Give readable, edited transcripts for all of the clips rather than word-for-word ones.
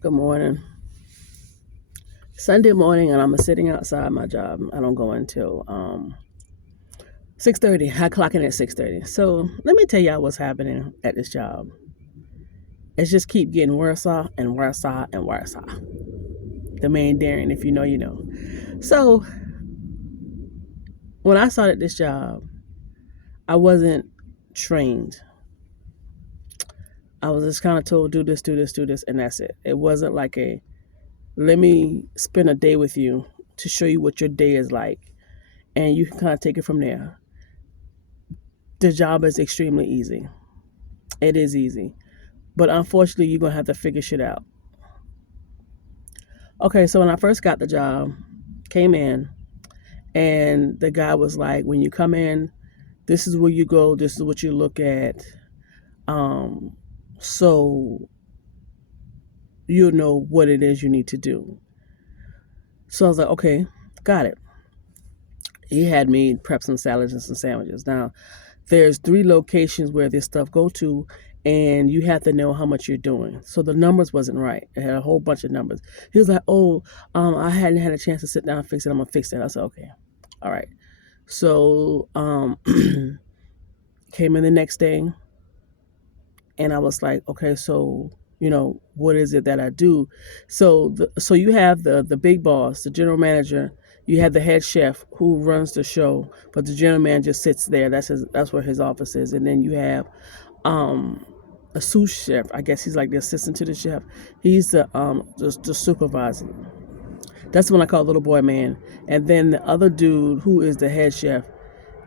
Good morning. Sunday morning, and I'm sitting outside my job. I don't go until 6:30. I clock in at 6:30. So let me tell y'all what's happening at this job. It's just keep getting worse and worse and worse. The main daring, if you know, you know. So when I started this job, I wasn't trained. I was just kind of told, do this, do this, do this, and that's it. It wasn't like let me spend a day with you to show you what your day is like, and you can kind of take it from there. The job is extremely easy. It is easy. But unfortunately, you're going to have to figure shit out. Okay, so when I first got the job, came in, and the guy was like, when you come in, this is where you go, this is what you look at. Um, so you'll know what it is you need to do. So I was like, okay, got it. He had me prep some salads and some sandwiches. Now, there's 3 locations where this stuff go to, and you have to know how much you're doing. So the numbers wasn't right. It had a whole bunch of numbers. He was like, "Oh, I hadn't had a chance to sit down and fix it. I'm gonna fix it." I said, "Okay, all right." So came in the next day, and I was like, "Okay, so what is it that I do?" So you have the big boss, the general manager. You have the head chef who runs the show, but the general manager sits there. That's where his office is, and then you have um a sous chef. I guess he's like the assistant to the chef. He's the supervisor. That's the one I call little boy man. And then the other dude who is the head chef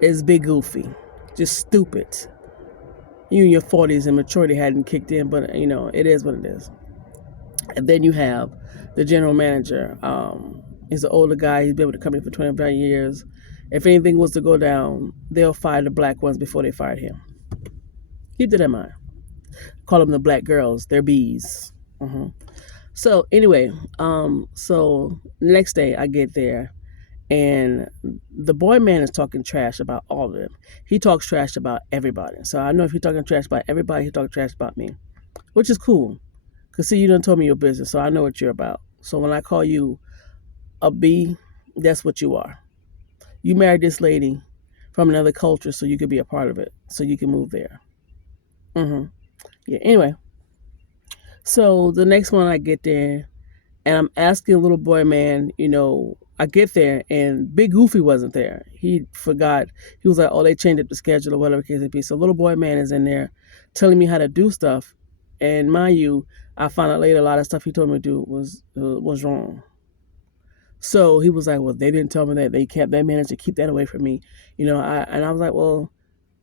is big goofy, just stupid. You in your 40s and maturity hadn't kicked in, but it is what it is. And then you have the general manager. He's an older guy. He's been with the company for 25 years. If anything was to go down, they'll fire the black ones before they fired him. Keep that in mind. Call them the black girls. They're bees. So anyway, so next day I get there, and the boy man is talking trash about all of them. He talks trash about everybody. So I know if he's talking trash about everybody, he talks trash about me, which is cool. Cause see, you done told me your business, so I know what you're about. So when I call you a B, that's what you are. You married this lady from another culture, so you could be a part of it, so you can move there. Yeah. Anyway, so the next one I get there, and I'm asking little boy man, I get there and Big Goofy wasn't there. He forgot. He was like, "Oh, they changed up the schedule or whatever case it be." So little boy man is in there telling me how to do stuff, and mind you, I found out later a lot of stuff he told me to do was wrong. So he was like, "Well, they didn't tell me that. They managed to keep that away from me." I was like, "Well,"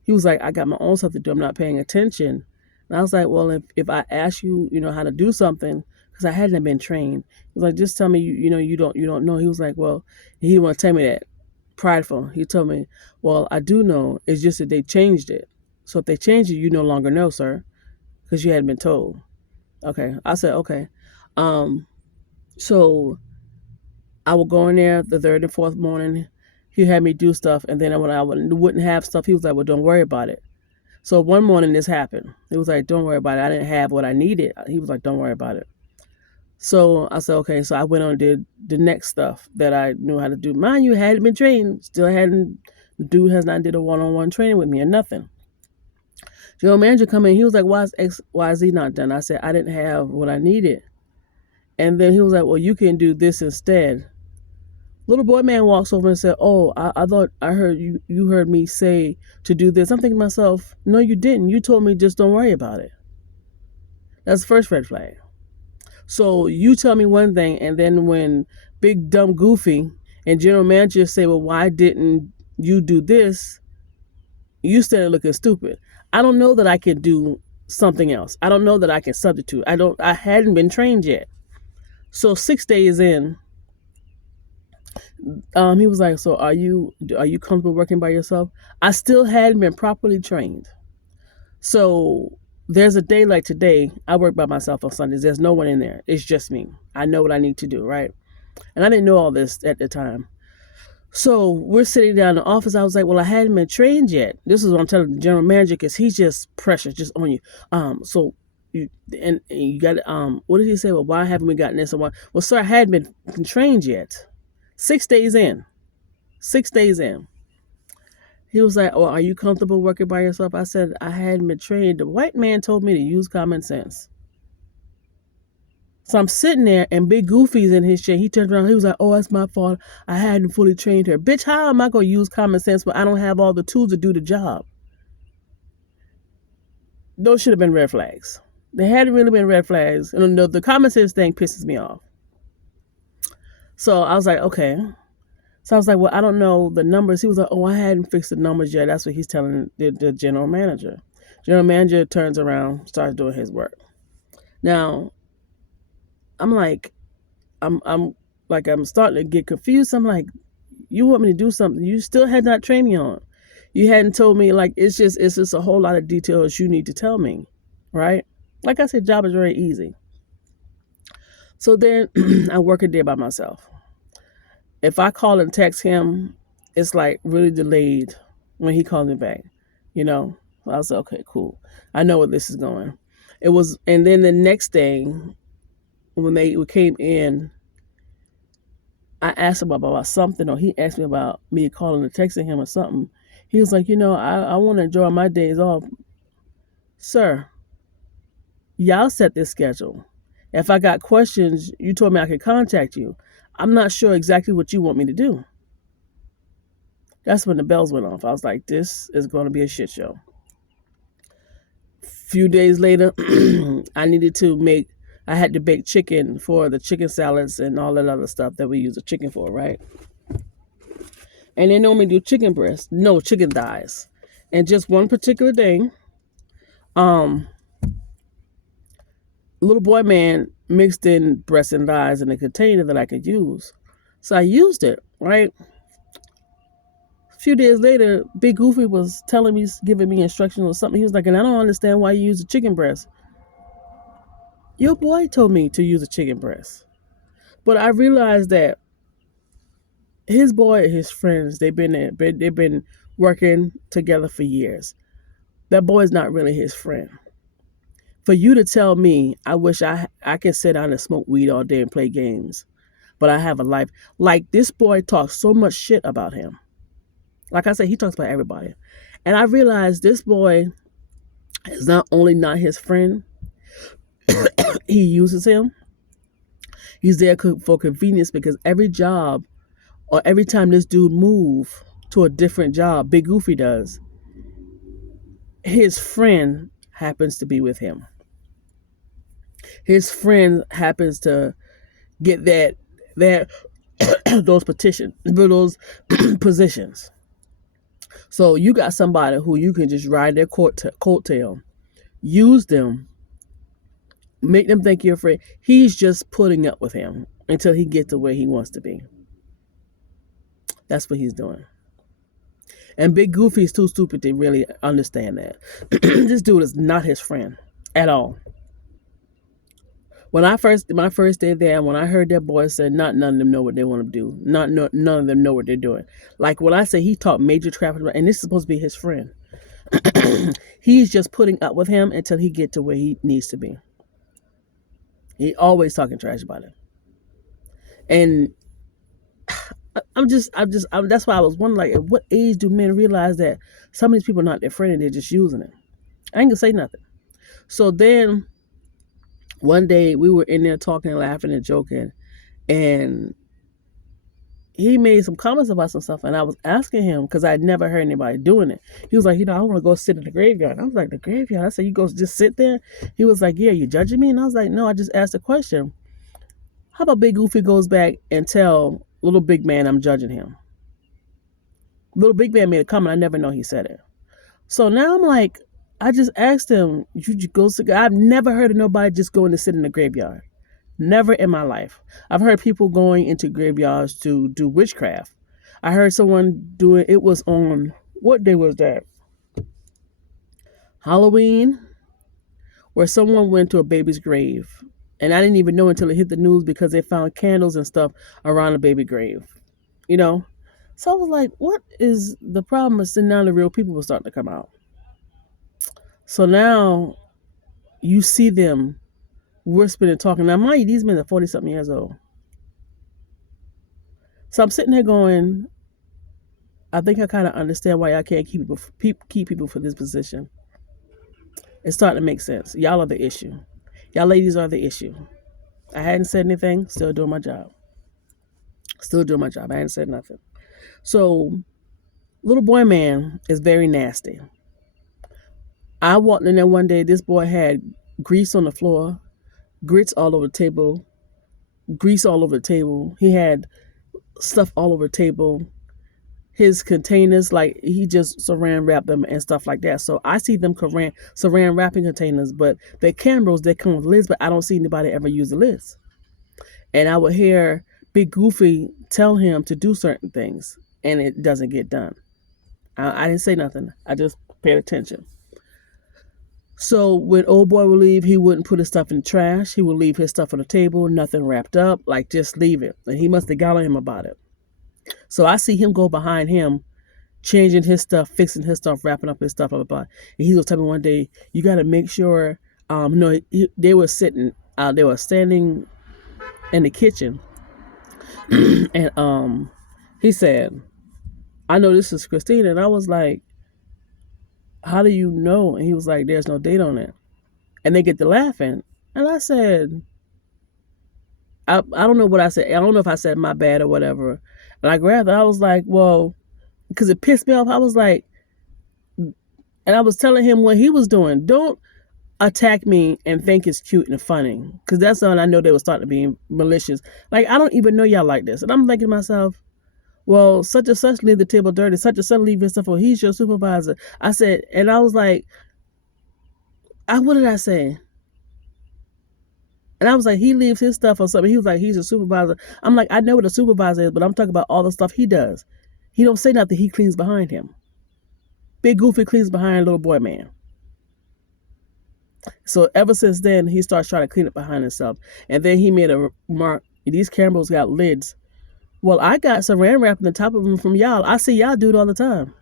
he was like, "I got my own stuff to do. I'm not paying attention." And I was like, "Well, if I ask you, how to do something, because I hadn't been trained." He was like, "Just tell me, you don't know." He was like, "Well," he didn't want to tell me that. Prideful. He told me, "Well, I do know. It's just that they changed it. So if they changed it, you no longer know, sir, because you hadn't been told." Okay. I said, "Okay." Um, so I would go in there the third and fourth morning. He had me do stuff, and then when I wouldn't have stuff, he was like, "Well, don't worry about it." So one morning this happened. He was like, "Don't worry about it. I didn't have what I needed." He was like, "Don't worry about it." So I said, "Okay." So I went on and did the next stuff that I knew how to do. Mind you, hadn't been trained. Still hadn't. The dude has not did a one-on-one training with me or nothing. General manager come in. He was like, "Why is X, Y, Z not done?" I said, "I didn't have what I needed." And then he was like, "Well, you can do this instead." Little boy man walks over and said, "Oh, I thought I heard you heard me say to do this." I'm thinking to myself, "No, you didn't. You told me just don't worry about it." That's the first red flag. So you tell me one thing, and then when big dumb goofy and general manager say, "Well, why didn't you do this?" You stand looking stupid. I don't know that I can do something else. I don't know that I can substitute. I hadn't been trained yet. So 6 days in, he was like, "So are you comfortable working by yourself?" I still hadn't been properly trained. So there's a day like today. I work by myself on Sundays. There's no one in there. It's just me. I know what I need to do, right? And I didn't know all this at the time. So we're sitting down in the office. I was like, "Well, I hadn't been trained yet." This is what I'm telling the general manager, because he's just pressure, just on you. So and you got what did he say? Well, why haven't we gotten this? Well, sir, I hadn't been trained yet. 6 days in. 6 days in. He was like, "Oh, are you comfortable working by yourself?" I said, "I hadn't been trained. The white man told me to use common sense." So I'm sitting there, and Big Goofy's in his chair. He turned around. He was like, "Oh, that's my fault. I hadn't fully trained her." Bitch, how am I going to use common sense when I don't have all the tools to do the job? Those should have been red flags. They hadn't really been red flags. And the common sense thing pisses me off. So I was like, okay. So I was like, well, I don't know the numbers. He was like, oh, I hadn't fixed the numbers yet. That's what he's telling the general manager. General manager turns around, starts doing his work. Now, I'm like, I'm starting to get confused. I'm like, you want me to do something you still had not trained me on. You hadn't told me, like, it's just a whole lot of details you need to tell me, right? Like I said, job is very easy. So then I work a day by myself. If I call and text him, it's like really delayed when he calls me back, you know? So I was like, okay, cool. I know where this is going. It was, and then the next day when they came in, I asked him about something, or he asked me about me calling and texting him or something. He was like, I want to enjoy my days off. Sir, y'all set this schedule. If I got questions, you told me I could contact you. I'm not sure exactly what you want me to do. That's when the bells went off. I was like, this is going to be a shit show. A few days later, I had to bake chicken for the chicken salads and all that other stuff that we use the chicken for, right? And they normally do chicken breast, no, chicken thighs. And just one particular day, um, little boy man mixed in breast and thighs in a container that I could use. So I used it, right? A few days later, Big Goofy was telling me, giving me instructions or something. He was like, and I don't understand why you use a chicken breast. Your boy told me to use a chicken breast. But I realized that his boy and his friends, they've been working together for years. That boy's not really his friend. For you to tell me, I wish I could sit down and smoke weed all day and play games, but I have a life. Like, this boy talks so much shit about him. Like I said, he talks about everybody. And I realized this boy is not only not his friend, he uses him. He's there for convenience because every job or every time this dude move to a different job, Big Goofy does, his friend happens to be with him. His friend happens to get that those positions. So you got somebody who you can just ride their coattail, use them, make them think you're afraid. He's just putting up with him until he gets to where he wants to be. That's what he's doing. And Big Goofy is too stupid to really understand that. This dude is not his friend at all. When my first day there, when I heard that boy say, not none of them know what they want to do. None of them know what they're doing. Like when I say he talked major traffic, and this is supposed to be his friend. He's just putting up with him until he get to where he needs to be. He always talking trash about him. And that's why I was wondering, like, at what age do men realize that some of these people are not their friend and they're just using it? I ain't gonna say nothing. So then one day we were in there talking and laughing and joking, and he made some comments about some stuff, and I was asking him because I'd never heard anybody doing it. He was like, I want to go sit in the graveyard. I was like, the graveyard? I said, you go just sit there? He was like, yeah, you judging me? And I was like, no, I just asked a question. How about Big Goofy goes back and tell little big man I'm judging him? Little big man made a comment. I never know he said it. So now I'm like, I just asked him, you go sit? I've never heard of nobody just going to sit in the graveyard. Never in my life. I've heard people going into graveyards to do witchcraft. I heard someone do it. It was on, what day was that? Halloween, where someone went to a baby's grave. And I didn't even know until it hit the news because they found candles and stuff around the baby grave. You know? So I was like, what is the problem? And now the real people were starting to come out. So now you see them whispering and talking. Now, mind you, these men are 40-something years old. So I'm sitting there going, I think I kind of understand why I can't keep people for this position. It's starting to make sense. Y'all are the issue. Y'all ladies are the issue. I hadn't said anything, still doing my job. Still doing my job. I hadn't said nothing. So, little boy man is very nasty. I walked in there one day, this boy had grease on the floor, grits all over the table, grease all over the table. He had stuff all over the table. His containers, like he just saran wrapped them and stuff like that. So I see them saran wrapping containers, but they're Camrose, they come with lids, but I don't see anybody ever use the lids. And I would hear Big Goofy tell him to do certain things, and it doesn't get done. I didn't say nothing. I just paid attention. So when old boy would leave, he wouldn't put his stuff in the trash. He would leave his stuff on the table, nothing wrapped up, like just leave it. And he must have got on him about it. So I see him go behind him, changing his stuff, fixing his stuff, wrapping up his stuff. Blah, blah, blah. And he was telling me one day, you got to make sure, they were standing in the kitchen. And he said, I know this is Christina. And I was like, how do you know? And he was like, there's no date on it. And they get to laughing. And I said, I don't know what I said. I don't know if I said my bad or whatever. And I grabbed it. I was like, well, because it pissed me off. I was like, and I was telling him what he was doing. Don't attack me and think it's cute and funny. Because that's when I know they were starting to be malicious. Like, I don't even know y'all like this. And I'm thinking to myself, well, such and such leave the table dirty. Such and such leave his stuff. Well, he's your supervisor. I said, and I was like, what did I say? And I was like, he leaves his stuff or something. He was like, he's a supervisor. I'm like, I know what a supervisor is, but I'm talking about all the stuff he does. He don't say nothing. He cleans behind him. Big Goofy cleans behind little boy man. So ever since then, he starts trying to clean it behind himself. And then he made a remark, these Camrose got lids. Well, I got saran wrap on the top of them from y'all. I see y'all do it all the time.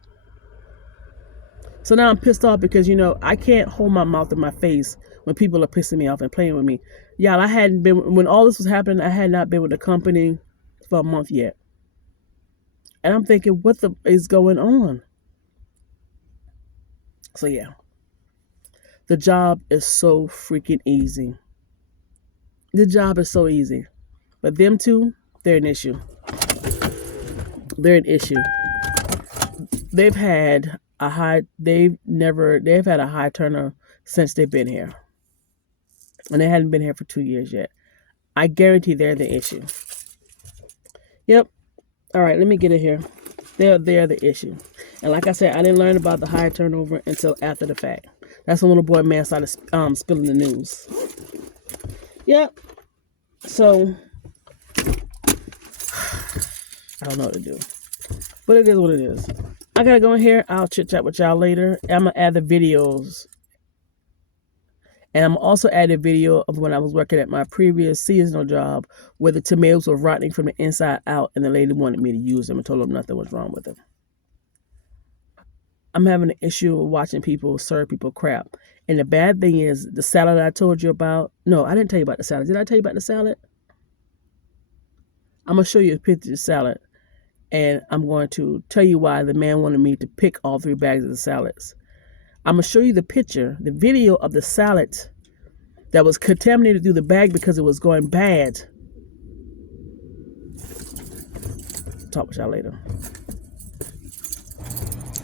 So now I'm pissed off because, I can't hold my mouth in my face when people are pissing me off and playing with me. Y'all, when all this was happening, I had not been with the company for a month yet. And I'm thinking, what is going on? So yeah, the job is so freaking easy. The job is so easy. But them two, they're an issue. They're an issue. They've had a high turnover since they've been here. And they hadn't been here for 2 years yet. I guarantee they're the issue. Yep. All right, let me get it here. They're the issue. And like I said, I didn't learn about the high turnover until after the fact. That's when little boy man started spilling the news. Yep. So, I don't know what to do. But it is what it is. I gotta go in here. I'll chit chat with y'all later. I'm gonna add the videos. And I'm also add a video of when I was working at my previous seasonal job where the tomatoes were rotting from the inside out and the lady wanted me to use them and told them nothing was wrong with them. I'm having an issue with watching people serve people crap. And the bad thing is the salad I told you about. No, I didn't tell you about the salad. Did I tell you about the salad? I'm going to show you a picture of the salad. And I'm going to tell you why the man wanted me to pick all 3 bags of the salads. I'm going to show you the picture, the video of the salad that was contaminated through the bag because it was going bad. Talk with y'all later.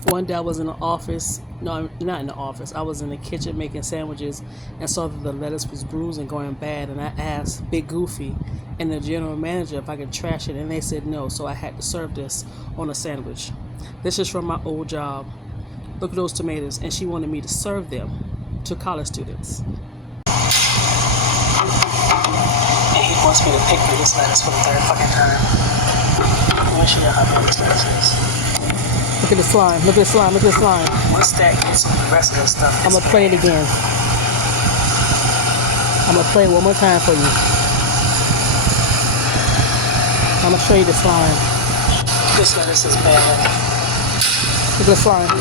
One day I was in the office. No, not in the office. I was in the kitchen making sandwiches and saw that the lettuce was bruised and going bad. And I asked Big Goofy and the general manager if I could trash it. And they said no. So I had to serve this on a sandwich. This is from my old job. Look at those tomatoes. And she wanted me to serve them to college students. And he wants me to pick through this lettuce for the 3rd fucking time. Let me show you how big this lettuce is. Look at the slime. Look at the slime. Look at the slime. Once that gets the rest of this stuff, I'm going to play it again. I'm going to play it one more time for you. I'm going to show you the slime. This lettuce is bad. Look at the slime.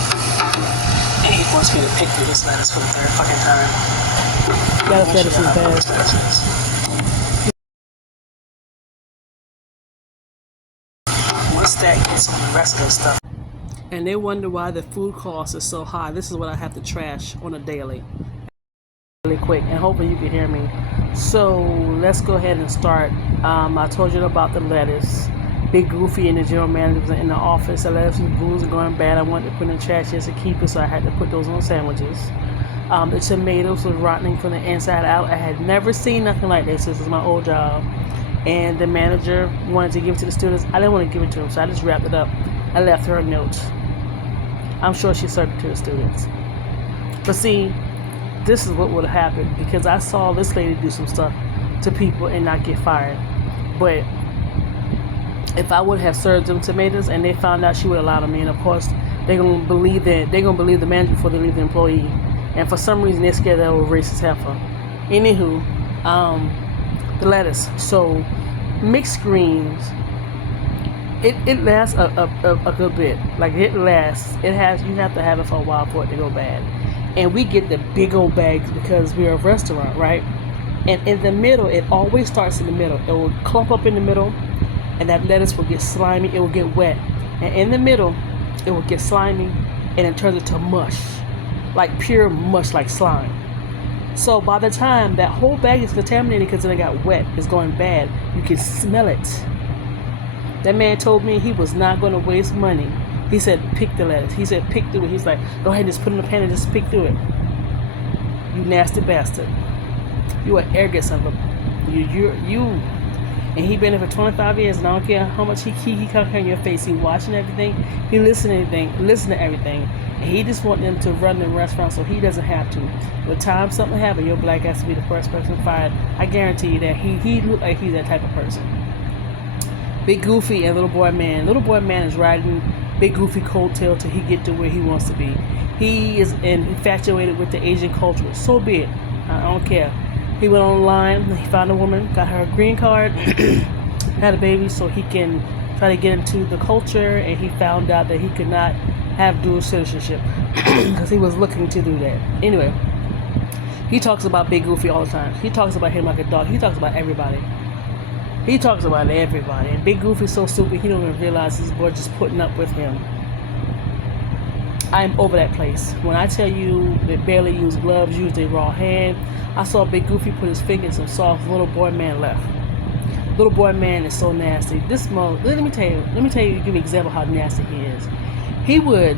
And he wants me to pick through this lettuce for the 3rd fucking time. Lettuce is bad. Once that gets on the rest of the stuff. And they wonder why the food cost is so high. This is what I have to trash on a daily. Really quick, and hopefully you can hear me. So let's go ahead and start. I told you about the lettuce. Big Goofy and the general manager was in the office. The lettuce was bruised and going bad. I wanted to put in the trash just to keep it, so I had to put those on sandwiches. The tomatoes was rotting from the inside out. I had never seen nothing like this. This is my old job. And the manager wanted to give it to the students. I didn't want to give it to them, so I just wrapped it up. I left her a note. I'm sure she served it to the students. But see, this is what would have happened because I saw this lady do some stuff to people and not get fired. But if I would have served them tomatoes and they found out, she would have allowed them in. Of course, they're gonna believe the manager before they leave the employee. And for some reason, they're scared that old racist heifer. Anywho, the lettuce. So mixed greens. It lasts a good bit. Like it lasts. You have to have it for a while for it to go bad. And we get the big old bags because we're a restaurant, right? And in the middle, it always starts in the middle. It will clump up in the middle, and that lettuce will get slimy. It will get wet, and in the middle, it will get slimy, and it turns into mush, like pure mush, like slime. So by the time that whole bag is contaminated because it got wet, it's going bad. You can smell it. That man told me he was not going to waste money. He said, pick the lettuce. He said, pick through it. He's like, go ahead and just put it in the pan and just pick through it. You nasty bastard. You are arrogant son of a... You. And he been there for 25 years, and I don't care how much he come here in your face. He watching everything. He listen to everything. And he just want them to run the restaurant so he doesn't have to. By the time something happens, your black has to be the first person fired. I guarantee you that he look like he's that type of person. Big Goofy and Little Boy Man. Little Boy Man is riding Big Goofy coattail till he get to where he wants to be. He is infatuated with the Asian culture. So be it. I don't care. He went online. He found a woman, got her a green card, had a baby, so he can try to get into the culture. And he found out that he could not have dual citizenship because he was looking to do that. Anyway, he talks about Big Goofy all the time. He talks about him like a dog. He talks about everybody. He talks about everybody. And Big Goofy's so stupid, he don't even realize his boy just putting up with him. I'm over that place. When I tell you they barely use gloves, use their raw hand. I saw Big Goofy put his finger in some sauce. Little Boy Man left. Little Boy Man is so nasty. Let me tell you, give you an example of how nasty he is. He would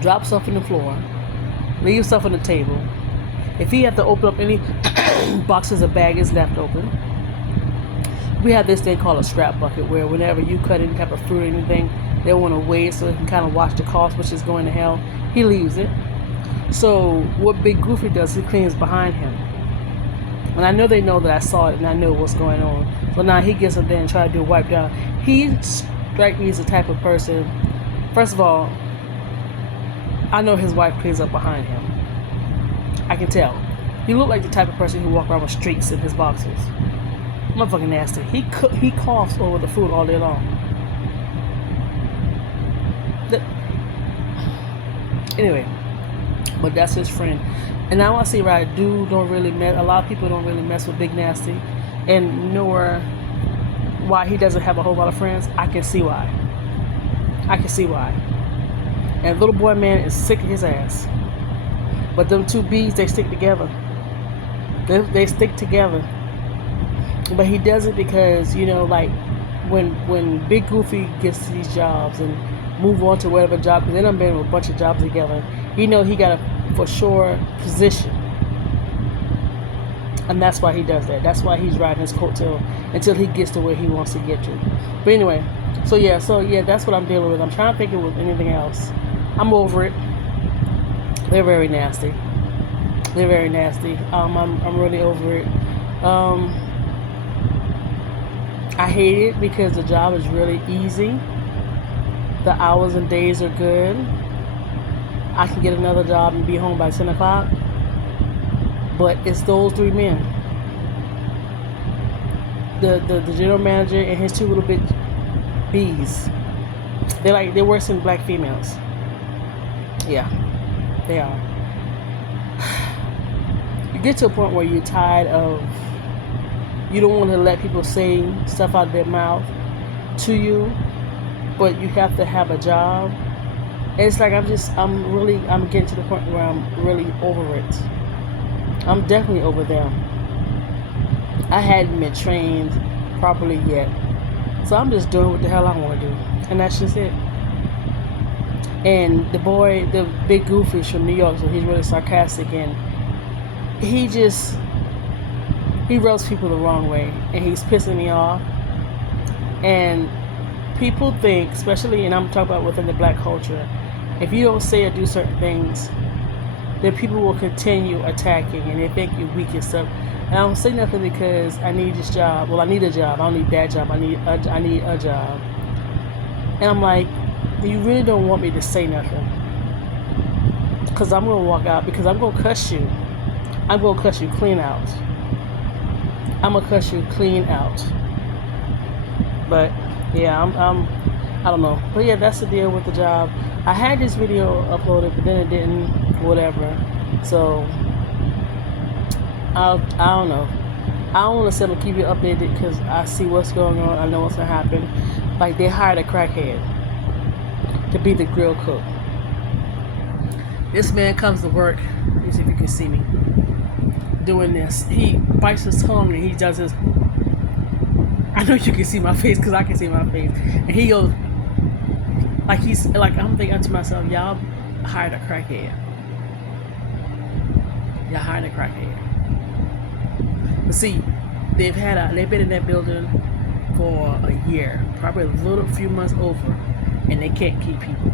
drop stuff on the floor, leave stuff on the table. If he had to open up any boxes or bags left open, we have this thing called a scrap bucket where whenever you cut any type of fruit or anything, they want to weigh it so they can kind of watch the cost, which is going to hell. He leaves it. So what Big Goofy does, he cleans behind him. And I know they know that I saw it and I know what's going on. So now he gets up there and try to do a wipe down. He strikes me as the type of person, first of all, I know his wife cleans up behind him. I can tell. He looked like the type of person who walk around with streaks in his boxers. Motherfucking nasty. He coughs over the food all day long. Anyway, but that's his friend. And now I see why a lot of people don't really mess with Big Nasty, and nor why he doesn't have a whole lot of friends. I can see why. And Little Boy Man is sick of his ass. But them two B's, they stick together. They stick together. But he does it because, like when Big Goofy gets these jobs and move on to whatever job, because they done been with a bunch of jobs together, he got a for sure position. And that's why he does that. That's why he's riding his coattail until he gets to where he wants to get to. But anyway, so yeah, that's what I'm dealing with. I'm trying to think of anything else. I'm over it. They're very nasty. I'm really over it. I hate it because the job is really easy. The hours and days are good. I can get another job and be home by 10 o'clock. But it's those three men. The general manager and his two little bees. They're worse than black females. Yeah, they are. get to a point where you're tired of, you don't want to let people say stuff out of their mouth to you, but you have to have a job. And it's like I'm getting to the point where I'm really over it. I'm definitely over them. I hadn't been trained properly yet, so I'm just doing what the hell I want to do, and that's just it. And the boy, the big goofy is from New York, so he's really sarcastic, and he roasts people the wrong way, and he's pissing me off. And people think, especially, and I'm talking about within the black culture, if you don't say or do certain things, then people will continue attacking, and they think you're weak and stuff. And I don't say nothing because I need this job. Well, I need a job. I don't need that job. I need a job. And I'm like, you really don't want me to say nothing, because I'm gonna walk out, because I'm gonna cuss you. I'm gonna cuss you clean out. I'm gonna cuss you clean out. But yeah, I don't know. But yeah, that's the deal with the job. I had this video uploaded, but then it didn't. Whatever. So I don't know. I don't want to say I'm gonna keep you updated because I see what's going on. I know what's gonna happen. Like, they hired a crackhead to be the grill cook. This man comes to work. Let me see if you can see me doing this. He bites his tongue and he does this. I know you can see my face because I can see my face. And he goes, like, I'm thinking to myself, y'all hired a crackhead. Y'all hired a crackhead. But see, they've been in that building for a year, probably a few months over, and they can't keep people.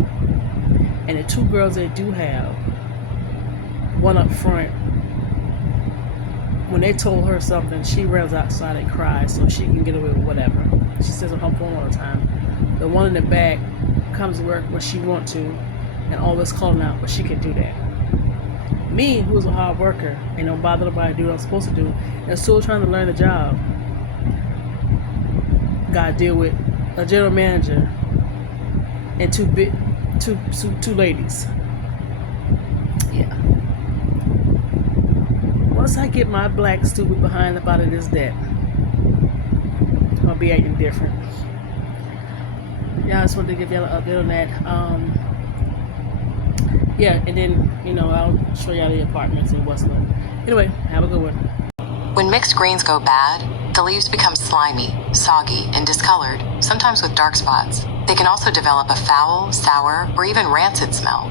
And the two girls they do have, one up front, when they told her something, she runs outside and cries so she can get away with whatever. She says on her phone all the time. The one in the back comes to work when she wants to and always calling out, but she can do that. Me, who's a hard worker and don't bother nobody to do what I'm supposed to do, and still trying to learn the job, gotta deal with a general manager and two ladies. Yeah. Once I get my black stupid behind up out of this debt, I'll be acting different. Yeah, I just wanted to give y'all an update on that. Yeah, and then, I'll show y'all the apartments in Westwood. Anyway, have a good one. When mixed greens go bad, the leaves become slimy, soggy, and discolored, sometimes with dark spots. They can also develop a foul, sour, or even rancid smell.